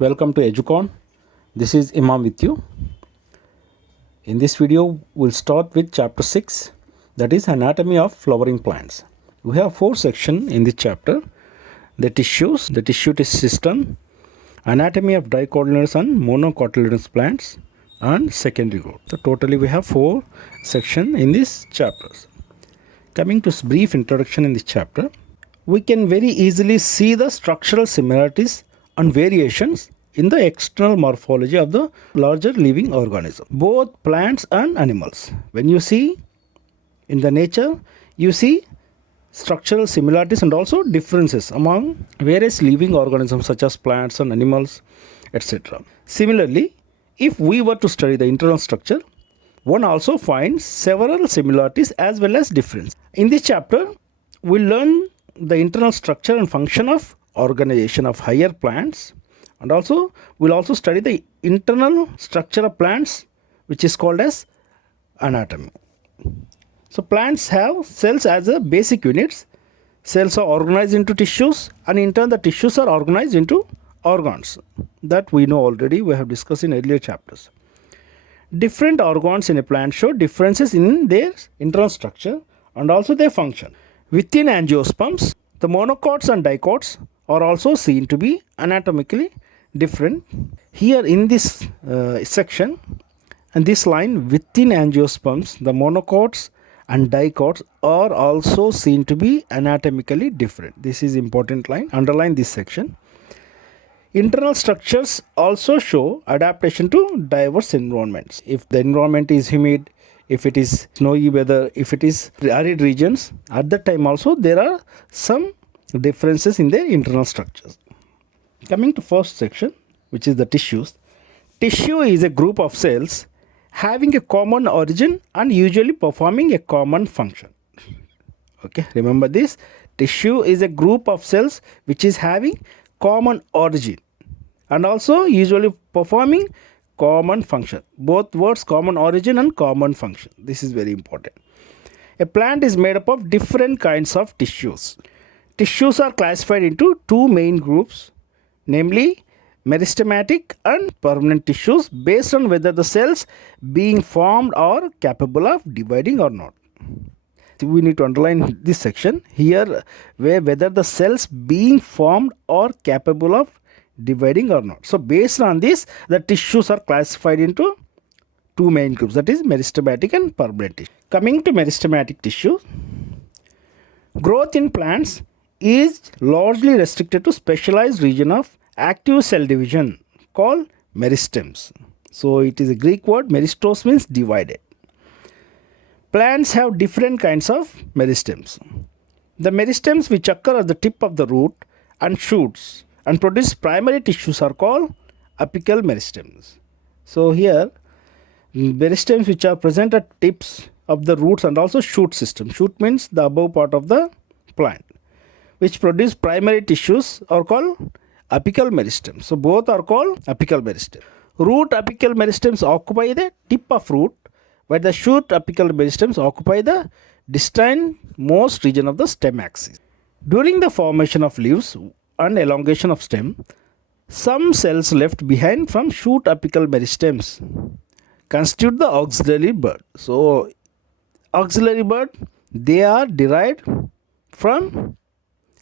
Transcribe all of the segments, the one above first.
Welcome to Educon. This is Imam with you. In this video, we'll start with chapter 6, that is Anatomy of Flowering Plants. We have 4 sections in this chapter: the tissues, the tissue system, anatomy of dicotyledonous and monocotyledonous plants, and secondary growth. So totally we have 4 sections in this chapters. Coming to brief introduction in this chapter, we can very easily see the structural similarities and variations in the external morphology of the larger living organism, both plants and animals. When you see in the nature, you see structural similarities and also differences among various living organisms such as plants and animals, etc. Similarly, if we were to study the internal structure, one also finds several similarities as well as differences. In this chapter, we'll learn the internal structure and function of organization of higher plants, and also we'll also study the internal structure of plants, which is called as anatomy. So plants have cells as a basic units. Cells are organized into tissues, and in turn the tissues are organized into organs. That we know already, we have discussed in earlier chapters. Different organs in a plant show differences in their internal structure and also their function. Within angiosperms, the monocots and dicots are also seen to be anatomically different. Here in this section and this line, within angiosperms, the monocots and dicots are also seen to be anatomically different. This is important line. Underline this section. Internal structures also show adaptation to diverse environments. If the environment is humid, if it is snowy weather, if it is arid regions, at that time also there are some differences in their internal structures. Coming to first section, which is the tissues. Tissue is a group of cells having a common origin and usually performing a common function. Okay, remember this. Tissue is a group of cells which is having common origin and also usually performing common function. Both words, common origin and common function. This is very important. A plant is made up of different kinds of tissues. Tissues are classified into 2 main groups, namely meristematic and permanent tissues, based on whether the cells being formed are capable of dividing or not. We need to underline this section here, where whether the cells being formed are capable of dividing or not. So based on this, the tissues are classified into 2 main groups, that is meristematic and permanent tissue. Coming to meristematic tissue, growth in plants is largely restricted to specialized region of active cell division called meristems. So it is a Greek word. Meristos means divided. Plants have different kinds of meristems. The meristems which occur at the tip of the root and shoots and produce primary tissues are called apical meristems. So here, meristems which are present at tips of the roots and also shoot system. Shoot means the above part of the plant, which produce primary tissues are called apical meristems. So both are called apical meristems. Root apical meristems occupy the tip of root, where the shoot apical meristems occupy the distant most region of the stem axis. During the formation of leaves and elongation of stem, some cells left behind from shoot apical meristems constitute the auxiliary bud. So auxiliary bud, they are derived from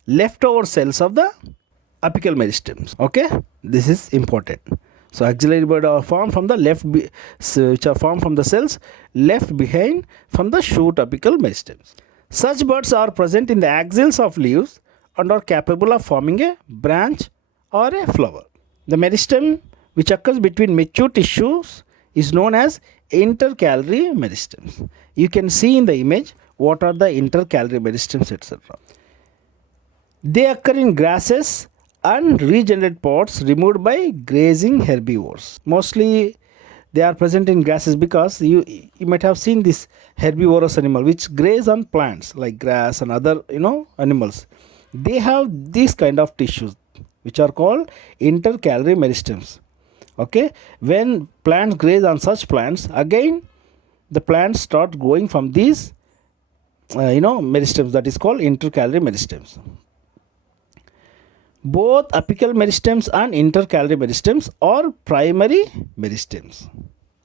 leftover cells of the apical meristems. Okay, this is important. So auxiliary bud are formed from the which are formed from the cells left behind from the shoot apical meristems. Such buds are present in the axils of leaves and are capable of forming a branch or a flower. The meristem which occurs between mature tissues is known as intercalary meristems. You can see in the image what are the intercalary meristems, etc. They occur in grasses and regenerate pods removed by grazing herbivores. Mostly they are present in grasses because you might have seen this herbivorous animal which graze on plants like grass and other animals. They have these kind of tissues which are called intercalary meristems. Okay, when plants graze on such plants, again the plants start growing from these meristems, that is called intercalary meristems. both apical meristems and intercalary meristems are primary meristems.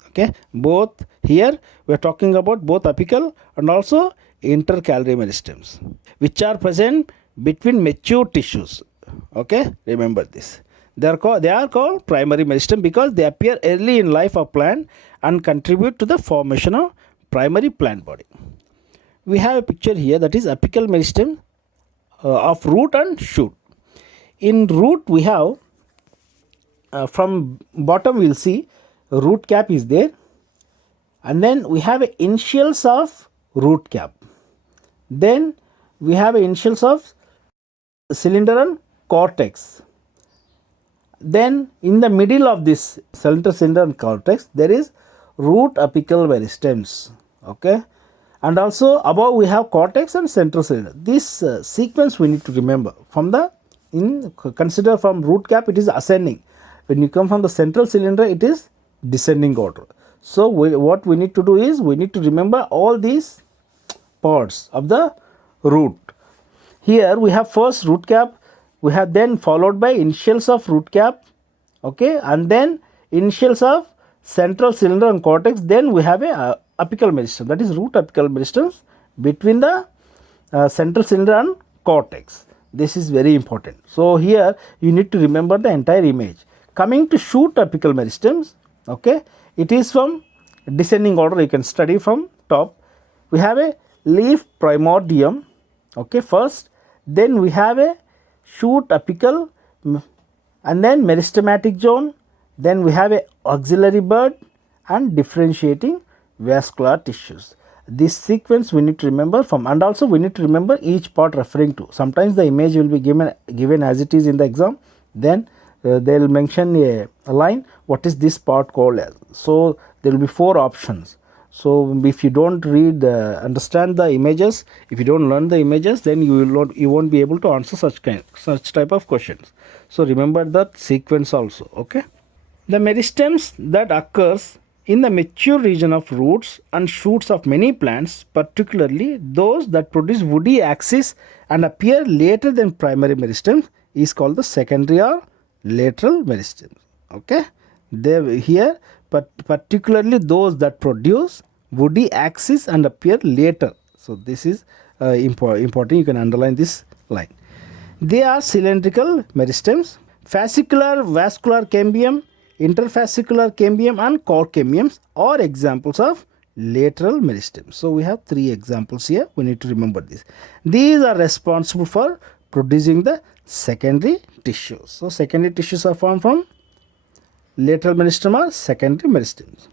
Okay, both here we are talking about both apical and also intercalary meristems, which are present between mature tissues. Okay, remember this. They are called primary meristem because they appear early in life of plant and contribute to the formation of primary plant body. We have a picture here, that is apical meristem of root and shoot. In root we have from bottom we will see root cap is there, and then we have initials of root cap, then we have initials of cylinder and cortex, then in the middle of this cylinder and cortex there is root apical meristems. Okay, and also above we have cortex and central cylinder. This sequence we need to remember. From the consider from root cap it is ascending, when you come from the central cylinder it is descending order. So what we need to do is we need to remember all these parts of the root. Here we have first root cap, we have then followed by initials of root cap, okay, and then initials of central cylinder and cortex, then we have a apical meristem, that is root apical meristems between the central cylinder and cortex. This is very important. So here you need to remember the entire image. Coming to shoot apical meristems, okay, it is from descending order, you can study from top. We have a leaf primordium, okay, first, then we have a shoot apical and then meristematic zone, then we have a auxiliary bud and differentiating vascular tissues. This sequence we need to remember from, and also we need to remember each part referring to. Sometimes the image will be given as it is in the exam, then they will mention a line what is this part called as. So there will be 4 options. So if you don't understand the images, if you don't learn the images, then you won't be able to answer such type of questions. So remember that sequence also. Okay, the meristems that occurs in the mature region of roots and shoots of many plants, particularly those that produce woody axis and appear later than primary meristems, is called the secondary or lateral meristems. Okay, here particularly those that produce woody axis and appear later. So this is important, you can underline this line. They are cylindrical meristems, fascicular vascular cambium, interfascicular cambium and core cambiums are examples of lateral meristems. So we have 3 examples here, we need to remember this. These are responsible for producing the secondary tissues. So secondary tissues are formed from lateral meristem or secondary meristems.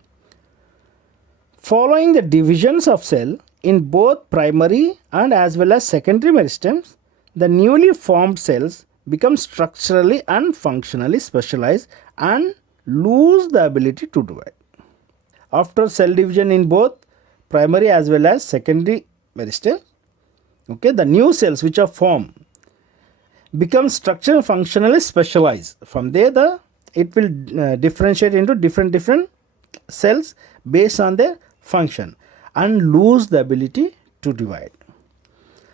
Following the divisions of cell in both primary and as well as secondary meristems, the newly formed cells become structurally and functionally specialized and lose the ability to divide. After cell division in both primary as well as secondary meristem, okay, the new cells which are formed become structurally and functionally specialized. From there it will differentiate into different cells based on their function and lose the ability to divide.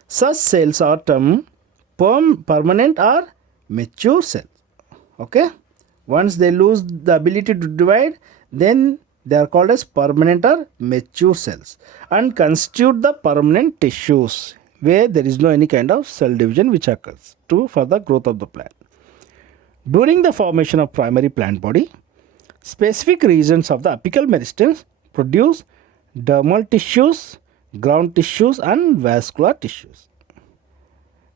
Such cells are termed permanent or mature cells. Okay, once they lose the ability to divide, then they are called as permanent or mature cells and constitute the permanent tissues where there is no any kind of cell division which occurs for the growth of the plant. During the formation of primary plant body, specific regions of the apical meristems produce dermal tissues, ground tissues and vascular tissues.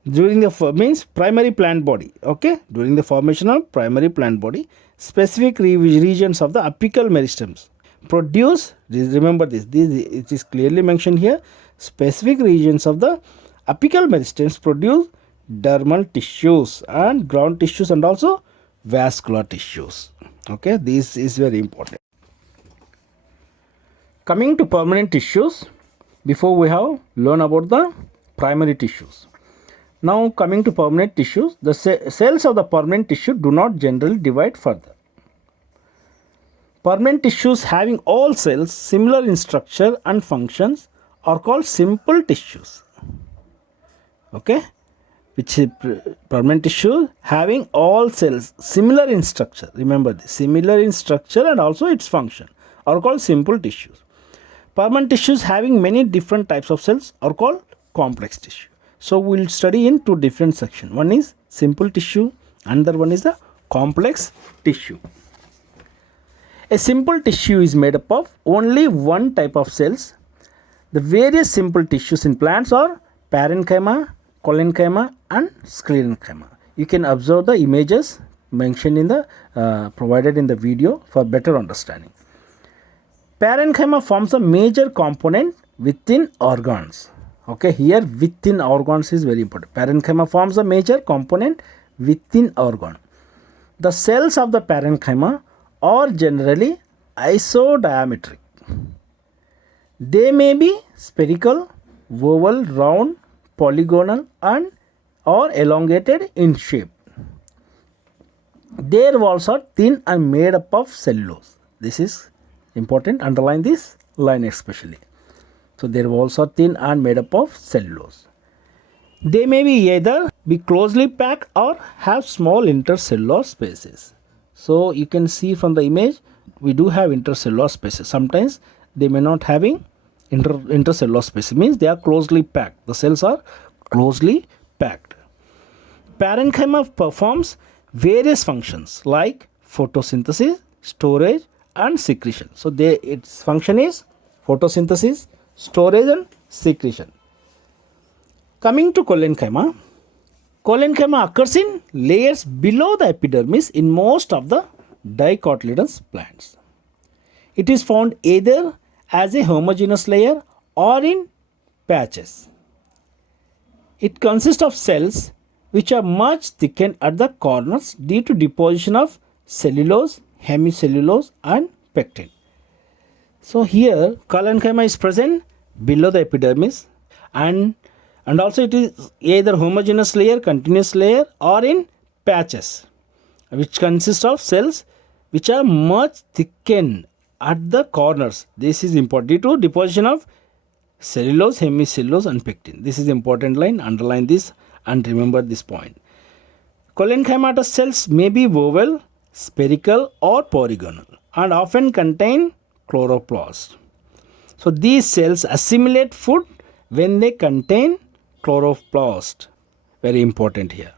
During the means primary plant body, okay, during the formation of primary plant body, specific regions of the apical meristems produce, remember this, it is clearly mentioned here, specific regions of the apical meristems produce dermal tissues and ground tissues and also vascular tissues. Okay, this is very important. Coming to permanent tissues, before we have learned about the primary tissues. Now coming to permanent tissues, the cells of the permanent tissue do not generally divide further. Permanent tissues having all cells similar in structure and functions are called simple tissues. Okay, which is permanent tissue having all cells similar in structure. Remember this, similar in structure and also its function are called simple tissues. Permanent tissues having many different types of cells are called complex tissue. So we'll study in two different sections. One is simple tissue, another one is the complex tissue. A simple tissue is made up of only one type of cells. The various simple tissues in plants are parenchyma, collenchyma and sclerenchyma. You can observe the images mentioned in the provided in the video for better understanding. Parenchyma forms a major component within organs. Okay, here within organs is very important. Parenchyma forms a major component within organ. The cells of the parenchyma are generally isodiametric. They may be spherical, oval, round, polygonal and or elongated in shape. Their walls are thin and made up of cellulose. This is important, underline this line especially. So their walls are thin and made up of cellulose. They may be either be closely packed or have small intercellular spaces. So you can see from the image we do have intercellular spaces. Sometimes they may not having intercellular spaces, means they are closely packed. The cells are closely packed. Parenchyma performs various functions like photosynthesis, storage and secretion. So its function is photosynthesis, storage and secretion. Coming to collenchyma, collenchyma occurs in layers below the epidermis in most of the dicotyledonous plants. It is found either as a homogeneous layer or in patches. It consists of cells which are much thickened at the corners due to deposition of cellulose, hemicellulose and pectin. So here collenchyma is present below the epidermis and also it is either homogeneous layer, continuous layer or in patches, which consist of cells which are much thickened at the corners. This is important due to deposition of cellulose, hemicellulose and pectin. This is important line, underline this and remember this point. Collenchymatous cells may be oval, spherical or polygonal and often contain chloroplast. So these cells assimilate food when they contain chloroplast. Very important here.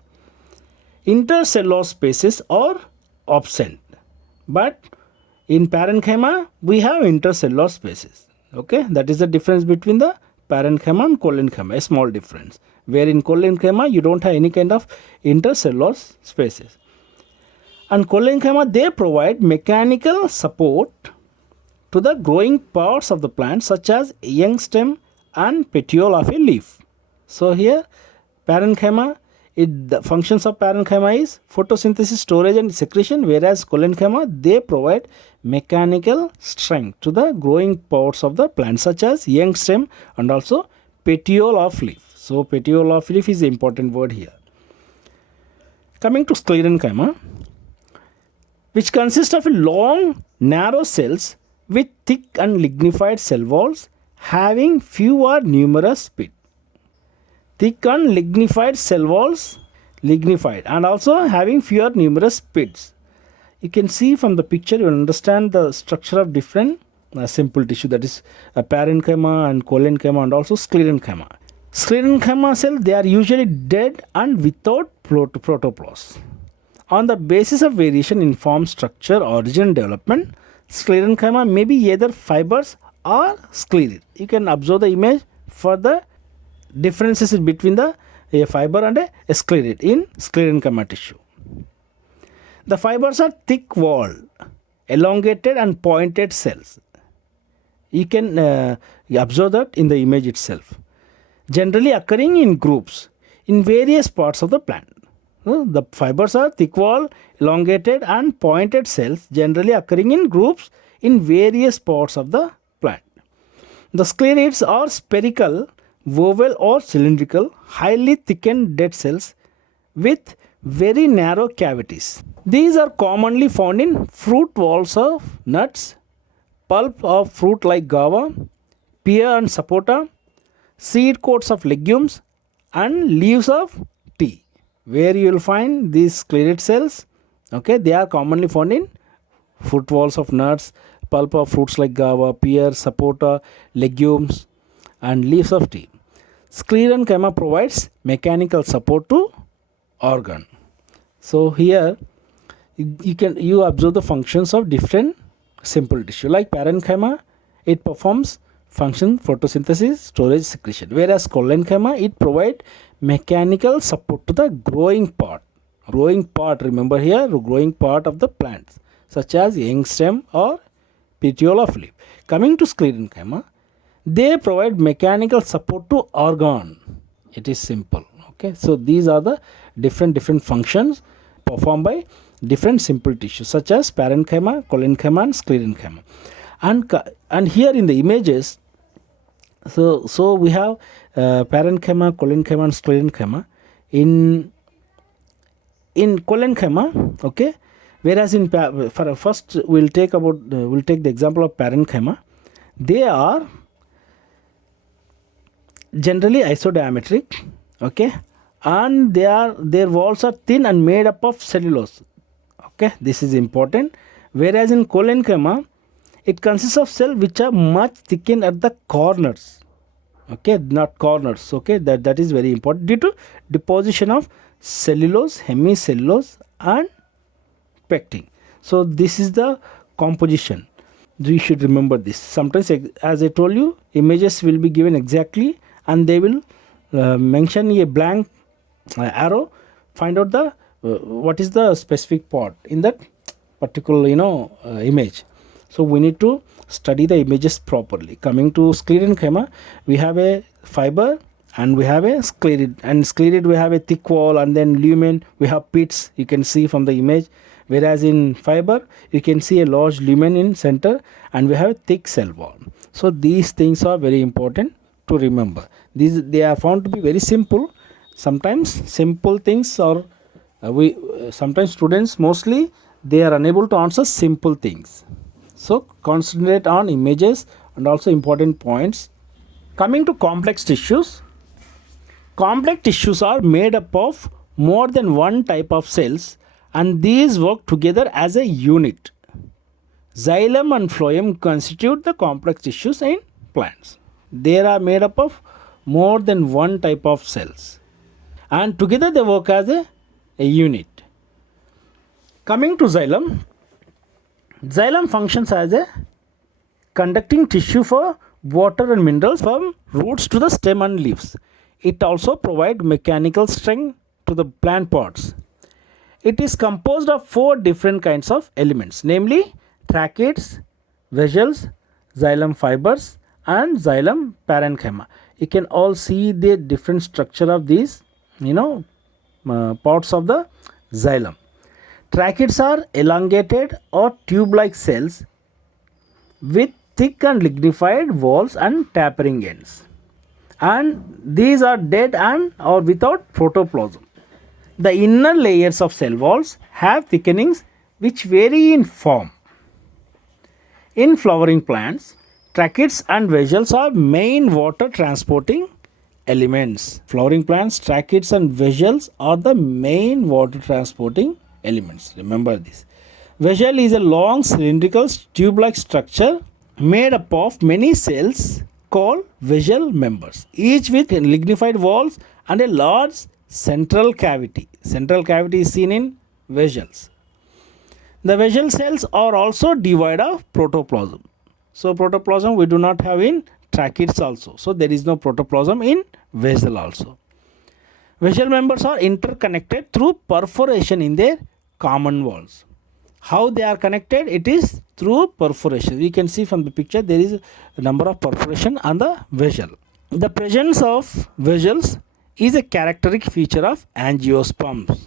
Intercellular spaces are absent, but in parenchyma we have intercellular spaces. Okay, that is the difference between the parenchyma and collenchyma, a small difference, where in collenchyma you don't have any kind of intercellular spaces. And collenchyma, they provide mechanical support to the growing parts of the plant such as young stem and petiole of a leaf. So here parenchyma, the functions of parenchyma is photosynthesis, storage and secretion, whereas collenchyma, they provide mechanical strength to the growing parts of the plant such as young stem and also petiole of leaf. So petiole of leaf is the important word here. Coming to sclerenchyma, which consists of long narrow cells with thick and lignified cell walls having few or numerous pits. Thick and lignified cell walls, lignified and also having fewer numerous pits. You can see from the picture, you understand the structure of different simple tissue, that is parenchyma and collenchyma and also sclerenchyma. Sclerenchyma cells, they are usually dead and without protoplast. On the basis of variation in form, structure, origin and development, sclerenchyma may be either fibers or sclerate. You can observe the image for the differences between a fiber and a sclerate in sclerenchyma tissue. The fibers are thick-walled, elongated and pointed cells. You can observe that in the image itself. Generally occurring in groups in various parts of the plant. The fibers are thick-walled, elongated and pointed cells generally occurring in groups in various parts of the plant. The sclerates are spherical, oval or cylindrical, highly thickened dead cells with very narrow cavities. These are commonly found in fruit walls of nuts, pulp of fruit like guava, pear and sapota, seed coats of legumes and leaves of tea. Where you will find these sclerid cells? Okay, they are commonly found in fruit walls of nuts, pulp of fruits like guava, pear, sapota, legumes, and leaves of tea. Sclerenchyma provides mechanical support to organ. So here you observe the functions of different simple tissue. Like parenchyma, it performs function photosynthesis, storage, secretion. Whereas collenchyma, it provides mechanical support to the growing part. Growing part, remember here, growing part of the plants, such as young stem or petiole of leaf. Coming to sclerenchyma, they provide mechanical support to organ. It is simple. Okay, so these are the different functions performed by different simple tissues such as parenchyma, collenchyma, and sclerenchyma. And here in the images, so we have parenchyma, collenchyma, and sclerenchyma. In collenchyma, okay, whereas in first we'll take the example of parenchyma. They are generally isodiametric, okay, and their walls are thin and made up of cellulose. Okay, this is important. Whereas in collenchyma, it consists of cells which are much thickened at the corners. Okay, not corners. Okay, that is very important due to deposition of cellulose, hemicellulose, and pectin. So this is the composition. You should remember this. Sometimes, as I told you, images will be given exactly, and they will mention a blank arrow. Find out the what is the specific part in that particular image. So we need to study the images properly. Coming to sclerenchyma, we have a fiber and we have a sclerid. And sclerid, we have a thick wall, and then lumen, we have pits, you can see from the image. Whereas in fiber, you can see a large lumen in center, and we have a thick cell wall. So these things are very important to remember. They are found to be very simple. Sometimes simple things are sometimes students mostly they are unable to answer simple things. So concentrate on images and also important points. Coming to complex tissues. Complex tissues are made up of more than one type of cells, and these work together as a unit. Xylem and phloem constitute the complex tissues in plants. They are made up of more than one type of cells, and together they work as a unit. Coming to xylem, xylem functions as a conducting tissue for water and minerals from roots to the stem and leaves. It also provides mechanical strength to the plant pods. It is composed of 4 different kinds of elements, namely tracheids, vessels, xylem fibers, and xylem parenchyma. You can all see the different structure of these parts of the xylem. Tracheids are elongated or tube-like cells with thick and lignified walls and tapering ends, and these are dead and or without protoplasm. The inner layers of cell walls have thickenings which vary in form. In flowering plants, tracheids and vessels are main water transporting elements. Flowering plants, tracheids and vessels are the main water transporting elements. Remember this. Vessel is a long cylindrical tube-like structure made up of many cells called vessel members, each with lignified walls and a large central cavity. Central cavity is seen in vessels. The vessel cells are also devoid of protoplasm. So protoplasm we do not have in tracheids also. So there is no protoplasm in vessel also. Vessel members are interconnected through perforation in their common walls. How they are connected? It is through perforation. You can see from the picture there is a number of perforation on the vessel. The presence of vessels is a characteristic feature of angiosperms.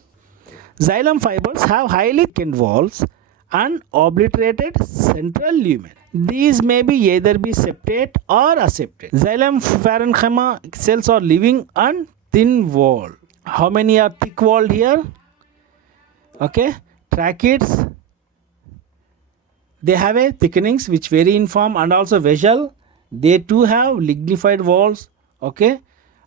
Xylem fibers have highly thickened walls and obliterated central lumen. These may be either be septate or aseptate. Xylem parenchyma cells are living on thin wall. How many are thick walled here? Okay, tracheids, they have a thickenings which vary in form, and also vessel, they too have lignified walls. Okay,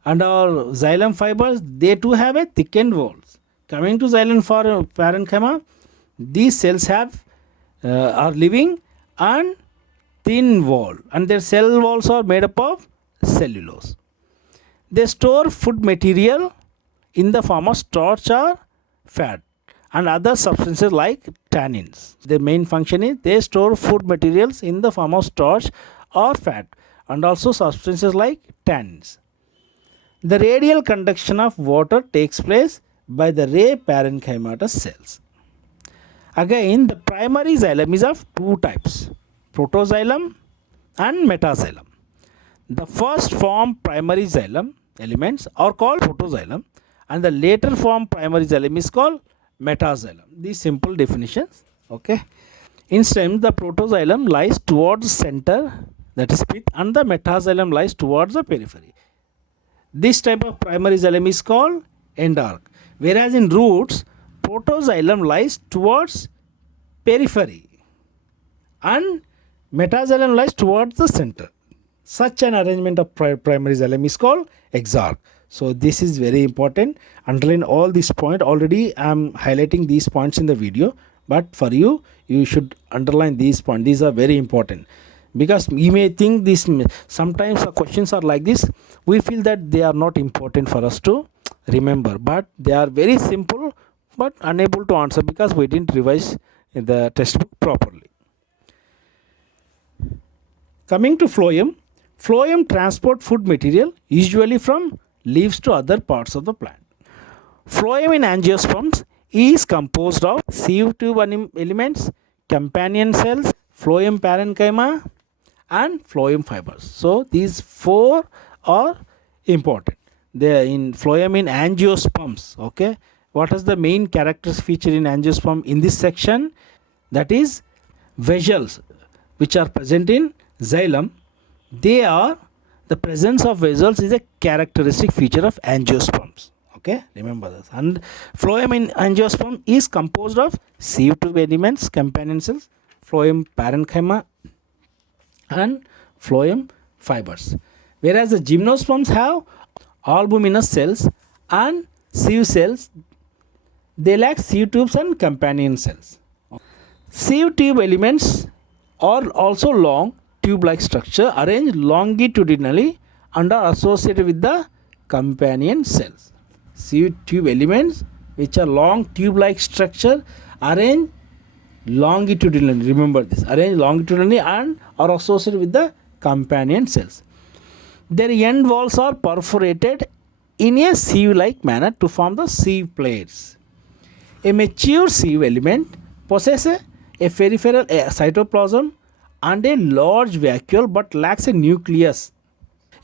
And our xylem fibers, they too have a thickened walls. Coming to xylem parenchyma, these cells have are living and thin wall, and their cell walls are made up of cellulose. They store food material in the form of starch or fat and other substances like tannins. Their main function is they store food materials in the form of starch or fat and also substances like tannins. The radial conduction of water takes place by the ray parenchymatous cells. Again, the primary xylem is of two types, protoxylem and metaxylem. The first form primary xylem elements are called protoxylem, and the later form primary xylem is called metaxylem. These simple definitions. Okay. In stem, the protoxylem lies towards the center, that is pith, and the metaxylem lies towards the periphery. This type of primary xylem is called end arc, whereas in roots, protoxylem lies towards periphery and metaxylem lies towards the center. Such an arrangement of primary xylem is called exarch. So this is very important. Underline all these points. Already I am highlighting these points in the video, but for you, you should underline these points. These are very important, because you may think this, sometimes the questions are like this. We feel that they are not important for us to remember, but they are very simple but unable to answer because we didn't revise the textbook properly. Coming to phloem, phloem transport food material usually from leaves to other parts of the plant. Phloem in angiosperms is composed of sieve tube elements, companion cells, phloem parenchyma and phloem fibers. So these four are important. They are in phloem in angiosperms. Okay, what is the main characteristic feature in angiosperm in this section? That is vessels which are present in xylem. They are, the presence of vessels is a characteristic feature of angiosperms. Okay, remember this. And phloem in angiosperm is composed of sieve tube elements, companion cells, phloem parenchyma and phloem fibers. Whereas the gymnosperms have albuminous cells and sieve cells. They lack sieve tubes and companion cells. Sieve tube elements are also long tube-like structure arranged longitudinally and are associated with the companion cells. Sieve tube elements which are long tube-like structure arranged longitudinally. Remember this, arranged longitudinally and are associated with the companion cells. Their end walls are perforated in a sieve-like manner to form the sieve plates. A mature sieve element possesses a peripheral cytoplasm and a large vacuole but lacks a nucleus.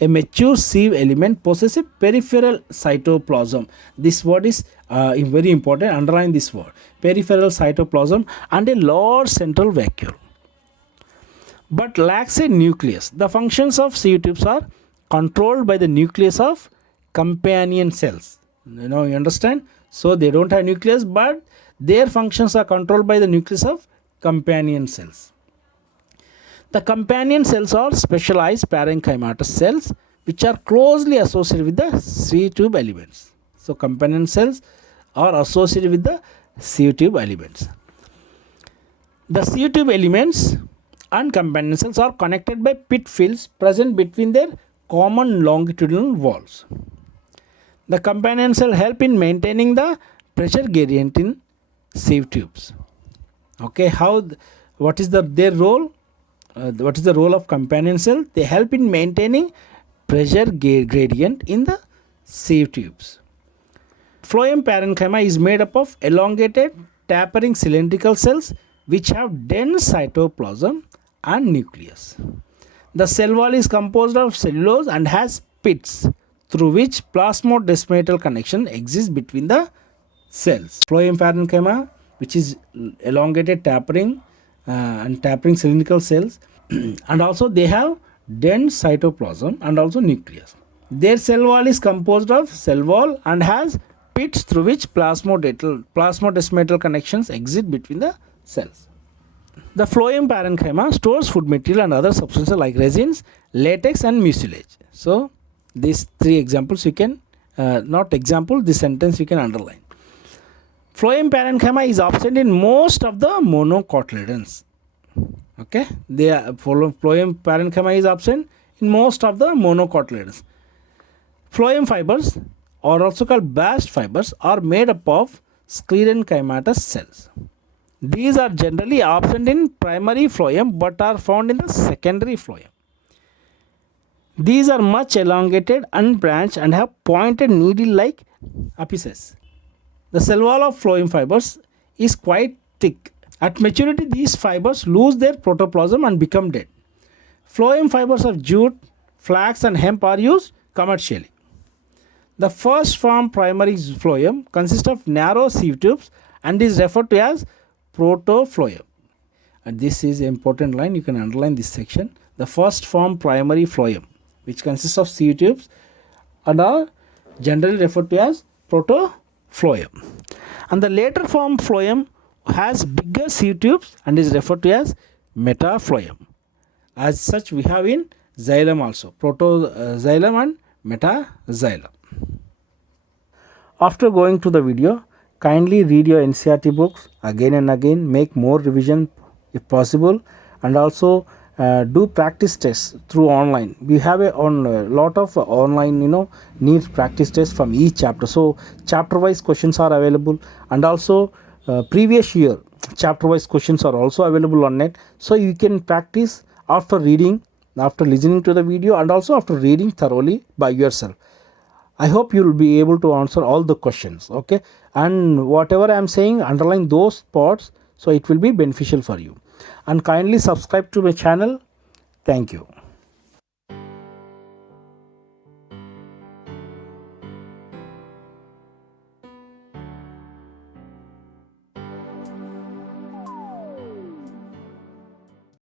A mature sieve element possesses a peripheral cytoplasm. This word is very important. Underline this word. Peripheral cytoplasm and a large central vacuole, but lacks a nucleus. The functions of sieve tubes are controlled by the nucleus of companion cells. You understand? So they don't have nucleus, but their functions are controlled by the nucleus of companion cells. The companion cells are specialized parenchymatous cells which are closely associated with the sieve tube elements. So companion cells are associated with the sieve tube elements. The sieve tube elements and companion cells are connected by pit fields present between their common longitudinal walls. The companion cell help in maintaining the pressure gradient in sieve tubes. Okay, what is their role? What is the role of companion cell? They help in maintaining pressure gradient in the sieve tubes. Phloem parenchyma is made up of elongated tapering cylindrical cells which have dense cytoplasm and nucleus. The cell wall is composed of cellulose and has pits through which plasmodesmatal connection exists between the cells. Phloem parenchyma, which is elongated tapering and tapering cylindrical cells, and also they have dense cytoplasm and also nucleus. Their cell wall is composed of cell wall and has pits through which plasmodesmatal connections exist between the cells. The phloem parenchyma stores food material and other substances like resins, latex and mucilage. So These three examples you can, not example, this sentence you can underline. Phloem parenchyma is absent in most of the monocotyledons. Okay, phloem parenchyma is absent in most of the monocotyledons. Phloem fibers, or also called bast fibers, are made up of sclerenchymatous cells. These are generally absent in primary phloem but are found in the secondary phloem. These are much elongated, unbranched, and have pointed needle-like apices. The cell wall of phloem fibers is quite thick. At maturity, these fibers lose their protoplasm and become dead. Phloem fibers of jute, flax, and hemp are used commercially. The first form primary phloem consists of narrow sieve tubes and is referred to as protophlloem. And this is an important line, you can underline this section. The first form primary phloem, which consists of sieve tubes and are generally referred to as protophlloem. And the later form phloem has bigger sieve tubes and is referred to as metaphloem. As such, we have in xylem also, protoxylem and metaxylem. After going to the video, kindly read your NCERT books again and again, make more revision if possible, and also do practice tests through online. We have a lot of online NEET practice tests from each chapter. So chapter wise questions are available, and also previous year chapter wise questions are also available on net. So you can practice after reading, after listening to the video, and also after reading thoroughly by yourself. I hope you will be able to answer all the questions. Okay, and whatever I am saying, underline those parts so it will be beneficial for you. And kindly subscribe to my channel. Thank you.